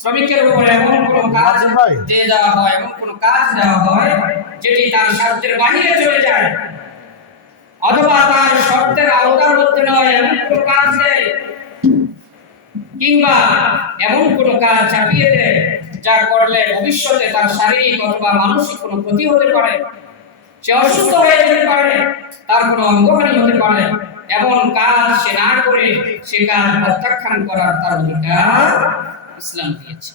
শ্রমিকের উপরে এমন কোনো কাজ দিয়ে দেওয়া হয়, এমন কোনো কাজ দেওয়া হয় যেটি তার সাধ্যের বাহিরে চলে যায়, অথবা তার শর্তের আওতার মধ্যে নয় এমন কোনো কাজ দেয়, কিংবা এমন কোনো কাজ চাপিয়ে দেয় যা করলে ভবিষ্যতে তার শারীরিক অথবা মানসিক কোনো ক্ষতি হতে পারে, সে অসুস্থ হয়ে যেতে পারে, তার কোনো অঙ্গহানি হতে পারে, এমন কাজ সে না করে সে কাজ প্রত্যাখ্যান করার তার অধিকার ইসলাম দিয়েছে।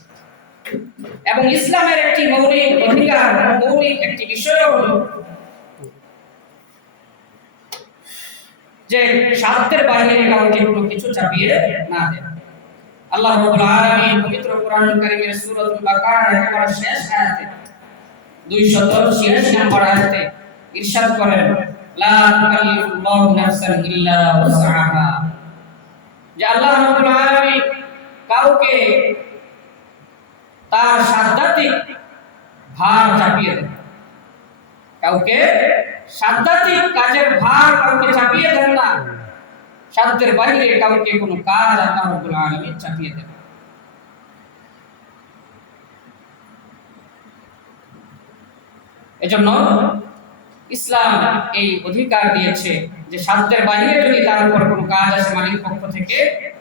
এবং ইসলামের একটি মৌলিক অধিকার, মৌলিক একটি বিষয় হলো যে সাধ্যের বাইরে কাউকে কোনো কিছু চাপিয়ে না দেয়। আল্লাহ রাব্বুল আলামিন পবিত্র কোরআনুল কারীমের সূরাতুল বাকারার একেবারে শেষ আয়াতে 286 নম্বর আয়াতে ইরশাদ করেন, লা তুকাল্লিফুল্লাহু নাফসান ইল্লা ওয়াসআহা, যে আল্লাহ রাব্বুল আলামিন কাউকে তার সাধ্যাত্মিক ভার চাপিয়ে দেন, কাউকে সাধ্যাত্মিক কাজের ভার কাউকে চাপিয়ে দেন না, সাধ্যের বাইরে কাউকে কোনো কাজ আল্লাহ রাব্বুল আলামিন চাপিয়ে দেন। এজন্য ইসলাম এই অধিকার দিয়েছে যে সাধ্যের বাইরে যদি তার উপর কোনো কাজ আসে মালিক পক্ষ থেকে,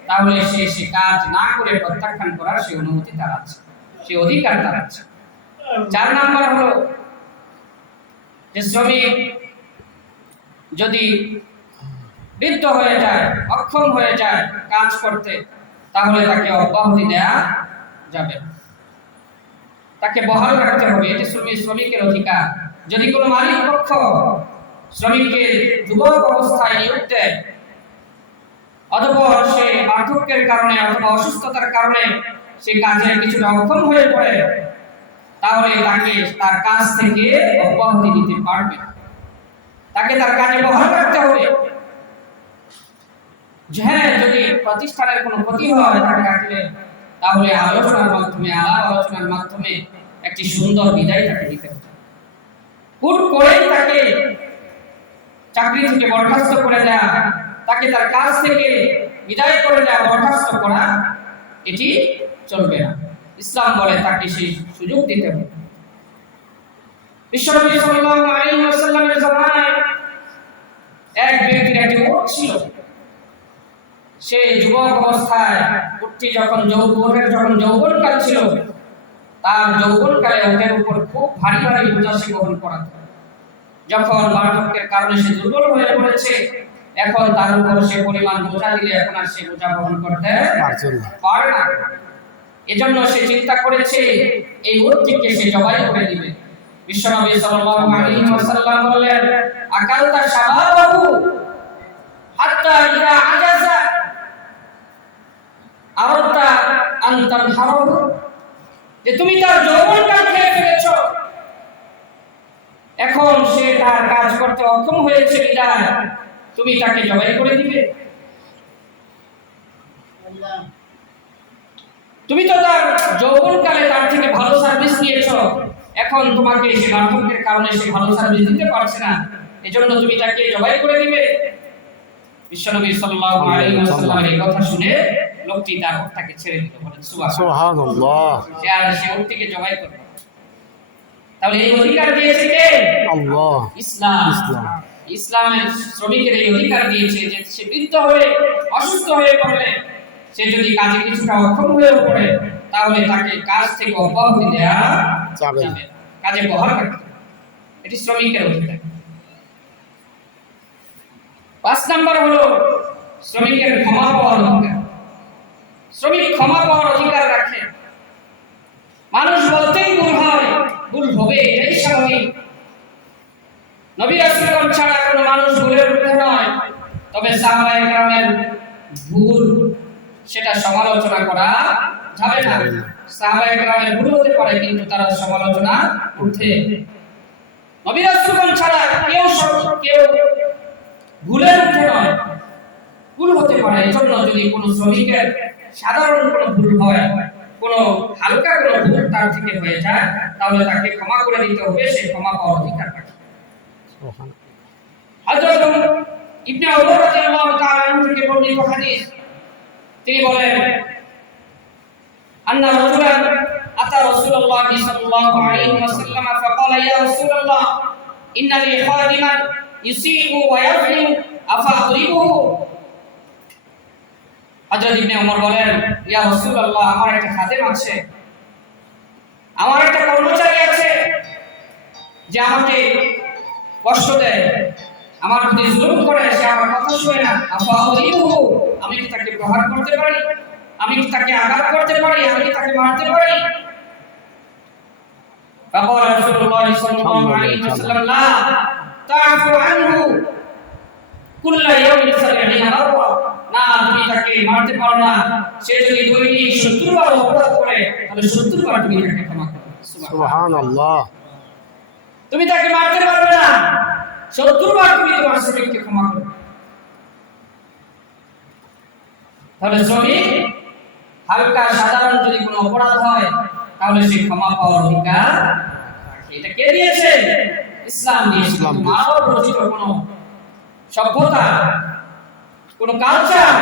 তাহলে সে কাজ না করে প্রত্যাখ্যান করার সে অনুমতি তার আছে, সে অধিকার তার আছে। 4 নাম্বার হলো যে শ্রমিক যদি বৃদ্ধ হয়ে যায়, অক্ষম হয়ে যায় কাজ করতে, তাহলে তাকে অব্যাহতি দেয়া যাবে, তাকে বহাল রাখতে হবে, এটি শ্রমিকের অধিকার। যদি কোনো মালিক পক্ষ শ্রমিককে যুবক অবস্থায় নিয়োগ দেয়, অথবা সে বার্ধক্যের কারণে অথবা অসুস্থতার কারণে সে কাজে কিছুটা অক্ষম হয়ে পড়ে, তাহলে তাকে তার কাজ থেকে অব্যাহতি দিতে পারবে, তাকে তার কাজে বহাল রাখতে হবে। হ্যাঁ, যদি প্রতিষ্ঠানের কোনো ক্ষতি হয় তাকে রাখলে, তাহলে আলোচনার মাধ্যমে, আলাপ আলোচনার মাধ্যমে একটি সুন্দর বিদায় তাকে দিতে হবে। হুট করে তাকে চাকরি থেকে বরখাস্ত করে দেয়া, তাকে তার কাজ থেকে বিদায় করে দেয়া, বরখাস্ত করা, এটি চলবে না। ইসলাম বলে তাকে সেই সুযোগ দিতে হবে। বিশ্বনবী সাল্লাল্লাহু আলাইহি ওয়াসাল্লামের জামানায় এক ব্যক্তির একটি উট ছিল। সে যুবক অবস্থায়, উটটি যখন যৌবনকাল ছিল, তার যৌবনকালে উটের উপর খুব ভারী ভারী বোঝা সে বহন করাত। যখন বার্ধক্যের কারণে সে দুর্বল হয়ে পড়েছে, এখন তার উপর সে পরিমাণ বোঝা দিলে এখন আর সে বোঝা বহন করতে পারে না। এজন্য সে চিন্তা করেছে এই উটটিকে সে জবাই করে দিবে। বিশ্বনবী সাল্লাল্লাহু আলাইহি ওয়াসাল্লাম বললেন, আকালতা শাবাবাহু হাত্তা ইযা আজাজা আরাদতা আন তানহারাহু, যে তুমি তার যৌবনকাল খেয়ে ফেলেছো, এখন সে তার কাজ করতে অক্ষম হয়েছে বিদায় তুমি তাকে জবাই করে দিবে? তুমি তো তার যৌবনকালে তার থেকে ভালো সার্ভিস নিয়েছো, এখন তোমাকে সে বার্ধক্যের কারণে সে ভালো সার্ভিস দিতে পারছে না, এজন্য তুমি তাকে জবাই করে দিবে? বিশ্বনবী সাল্লাল্লাহু আলাইহি ওয়াসাল্লামের এই কথা শুনে লোকটি তার উটটাকে ছেড়ে দিল। বলেন সুবহানাল্লাহ। সে উটটিকে জবাই করবে। তাহলে এই অধিকার দিয়েছে কে? আল্লাহ। ইসলাম। ইসলামের শ্রমিকের এই অধিকার দিয়েছে যে সে বৃদ্ধ হয়ে অসুস্থ হয়ে পড়লে, সে যদি কাজে কিছুটা অক্ষম হয়ে পড়ে, তাহলে তাকে কাজ থেকে অব্যাহতি দেয়া যাবে, কাজে বহাল রাখতে হবে। এটি শ্রমিকের অধিকার। 5 নাম্বার হলো শ্রমিকের ক্ষমা পাওয়ার অধিকার। শ্রমিক ক্ষমা পাওয়ার অধিকার রাখে। মানুষ বলতেই ভুল হয়, ভুল হবে, এটাই স্বাভাবিক। নবী রাসূলগণ ছাড়া কোনো মানুষ ভুলের ঊর্ধ্বে নয়, তবে সাহাবায়ে কেরামের ভুল সেটা সমালোচনা করা যাবে না। সাহাবায়ে কেরামের ভুল হতে পারে, কিন্তু তারা সমালোচনা ঊর্ধ্বে। নবী রাসূলগণ ছাড়া কেউ ভুলের ঊর্ধ্বে নয়, ভুল হতে পারে। এজন্য যদি কোনো শ্রমিকের সাধারণ কোনো ভুল হয়, কোনো হালকা কোনো ভুল তার থেকে হয়ে যায়, তাহলে তাকে ক্ষমা করে দিতে হবে, সে ক্ষমা পাওয়ার অধিকার রাখে। হযরত ইবনে ওমর রাদিয়াল্লাহু তাআলা থেকে বর্ণিত হাদিস, তিনি বলেন, আন্না রাজুলান আতা রাসূলুল্লাহ সাল্লাল্লাহু আলাইহি ওয়াসাল্লাম ফাকালা ইয়া রাসূলুল্লাহ ইন্না লি খাদিমান ইউসিউ ওয়া ইয়াফলিম আফা আদরিবুহু। হযরত ইবনে ওমর বলেন, ইয়া রাসূলুল্লাহ, আমার একটা খাদেম আছে, আমার একটা কর্মচারী আছে যে আমাকে কষ্ট দেয়, আমার প্রতি জুলুম করে, সে আমার কথা শুনে না। আফা আদরিবুহু, আমি কি তাকে প্রহার করতে পারি? আমি কি তাকে আঘাত করতে পারি? আমি কি তাকে মারতে পারি? فقال رسول الله صلى الله عليه وسلم لا تعفو عنه كل يوم 70 مرة। না, তুমি তাকে মারতে পারো না। সে যদি দৈনিক 70 বার অপরাধ করে তাহলে 70 বার তুমি তাকে ক্ষমা করো। সুবহানাল্লাহ। তুমি তাকে মারতে পারবে না, 70 বার তুমি তোমার শ্রমিককে ক্ষমা করো। তাহলে শ্রমিক হালকা সাধারণ যদি কোনো অপরাধ হয় তাহলে সে ক্ষমা পাওয়ার অধিকার রাখে। এটা কে দিয়েছে? ইসলাম দিয়েছে। মানব রচিত কোনো সভ্যতা, কোনো কালচার,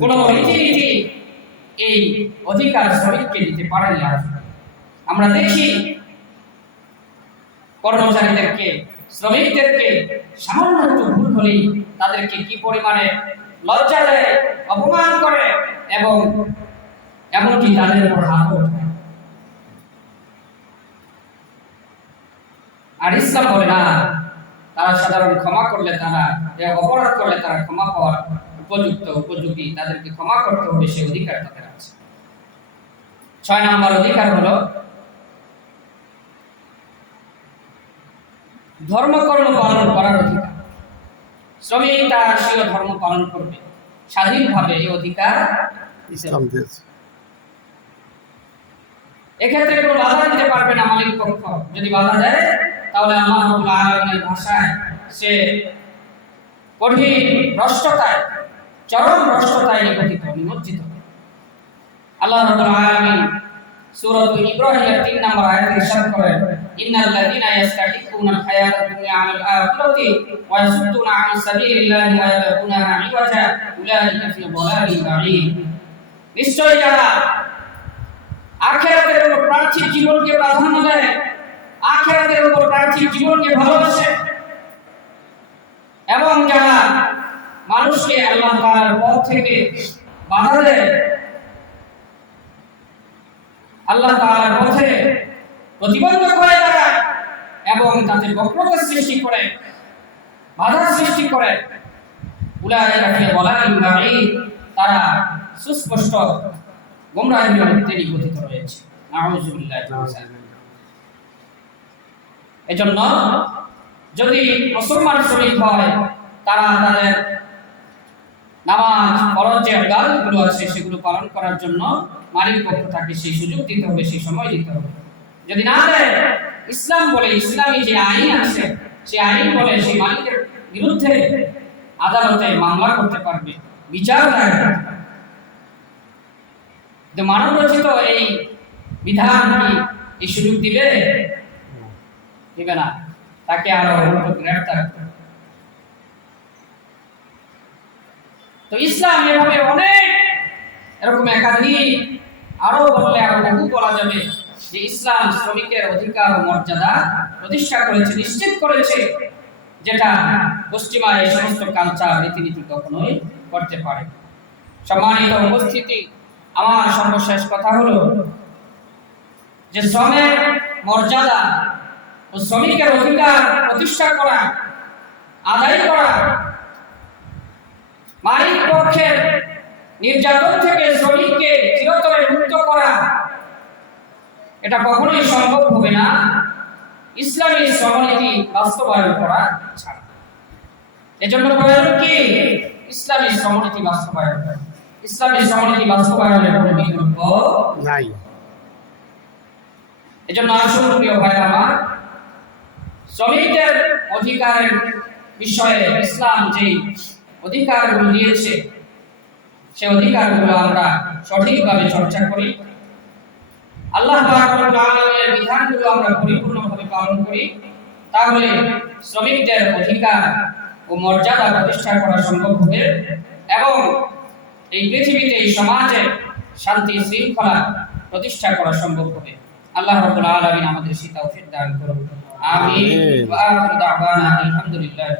কোনো রীতিনীতি এই অধিকার শ্রমিককে দিতে পারে না। আমরা দেখি কর্মচারীদেরকে, শ্রমিকদেরকে সামান্য একটু ভুল হলেই তাদেরকে কি পরিমাণে লজ্জা দেয়, অপমান করে এবং এমনকি তাদের উপর হাত ওঠায়। আর ইসলাম বলে না, তারা সাধারণ ক্ষমা করলে, তারা অপরাধ করলে তারা ক্ষমা পাওয়ার উপযোগী, তাদেরকে ক্ষমা করতে হবে, সে অধিকার তাদের আছে। 6 নম্বর অধিকার হলো ধর্মকর্ম পালন করার অধিকার। শ্রমিক তার স্বীয় ধর্ম পালন করবে স্বাধীনভাবে, এই অধিকার ইসলাম দিয়েছে। এক্ষেত্রে কোনো বাধা দিতে পারবে না মালিক পক্ষ। যদি বাধা দেয় তাহলে আল্লাহ রাব্বুল আলামিনের ভাষায় সে কঠিন ভ্রষ্টতায়, চরম ভ্রষ্টতায় নিমজ্জিত। আল্লাহ রাব্বুল আলামিন সূরা ইব্রাহিমের 3 নম্বর আয়াতে ইরশাদ করেন, ইন্নাল লাযিনা ইয়াস্তাহিকুনাল হায়াতাদ দুনিয়া আলাল আখিরাতি ওয়া ইয়াসুদ্দুনা আন সাবিলিল্লাহি ওয়া ইয়াবগুনাহা ইওয়াজা উলাইকা ফি দালালিন বাঈদ। নিশ্চয়ই যারা আখিরাতের উপর পার্থিব জীবনকে প্রাধান্য দেয়, আখিরাতের উপর পার্থিব জীবনকে ভালোবাসে এবং যারা মানুষকে আল্লাহ তাআলার পথ থেকে বাধা দেয়, আল্লাহ তাআলার পথে প্রতিবন্ধক হয়ে দাঁড়ায় এবং তাতে বক্রতা সৃষ্টি করে, বাধা সৃষ্টি করে, উলাইকা ফি দালালিন বাঈদ, তারা সুস্পষ্ট গোমরাহির মধ্যে নিপতিত রয়েছে। নাউযুবিল্লাহি মিন যালিক। এজন্য যদি মুসলমান শ্রমিক হয়, তারা তাদের নামাজ, ফরজ যে ইবাদতগুলো আছে সেগুলো পালন করার জন্য মালিক পক্ষ তাকে সেই সুযোগ দিতে হবে, সেই সময় দিতে হবে। যদি না দেয়, ইসলাম বলে, ইসলামী যে আইন আছে সেই আইন বলে সেই মালিকের বিরুদ্ধে আদালতে মামলা করতে পারবে, বিচার দায়ের করতে পারবে। মানব রচিত এই বিধান কি এই সুযোগ দিবে? দিবে না, তাকে আরো গ্রেফতার করবে। তো ইসলাম এভাবে অনেক এরকম একাধিক, আরো বললে আরো বহু বলা যাবে যে ইসলাম শ্রমিকের অধিকার ও মর্যাদা প্রতিষ্ঠা করেছে, নিশ্চিত করেছে, যেটা পশ্চিমা এই সমস্ত কালচার, রীতিনীতি কখনোই করতে পারে। সম্মানিত উপস্থিতি, আমার সর্বশেষ কথা হলো যে শ্রমের মর্যাদা ও শ্রমিকের অধিকার প্রতিষ্ঠা করা, আদায় করা, মালিক পক্ষের নির্যাতন থেকে শ্রমিককে চিরতরে মুক্ত করা, এটা কখনোই সম্ভব হবে না ইসলামী শ্রমনীতি বাস্তবায়ন করা ছাড়া। এজন্য প্রয়োজন কি? ইসলামী শ্রমনীতি বাস্তবায়ন। ইসলামী শ্রমনীতি বাস্তবায়নের কোনো বিকল্প নাই। এজন্য আসুন প্রিয় ভাইরা আমার, শ্রমিকদের অধিকারের বিষয়ে ইসলাম যে অধিকারগুলো দিয়েছে সেই অধিকারগুলো আমরা সঠিকভাবে চর্চা করি, আল্লাহ রাব্বুল আলামিনের বিধানগুলো আমরা পরিপূর্ণভাবে পালন করি, তাহলে শ্রমিকদের অধিকার ও মর্যাদা প্রতিষ্ঠা করা সম্ভব হবে এবং এই পৃথিবীতে, এই সমাজে শান্তি শৃঙ্খলা প্রতিষ্ঠা করা সম্ভব হবে। আল্লাহ রাব্বুল আলামিন আমাদের সেই তৌফিক দান করুন। আমিন। ওয়া আখিরু দাওয়ানা আলহামদুলিল্লাহি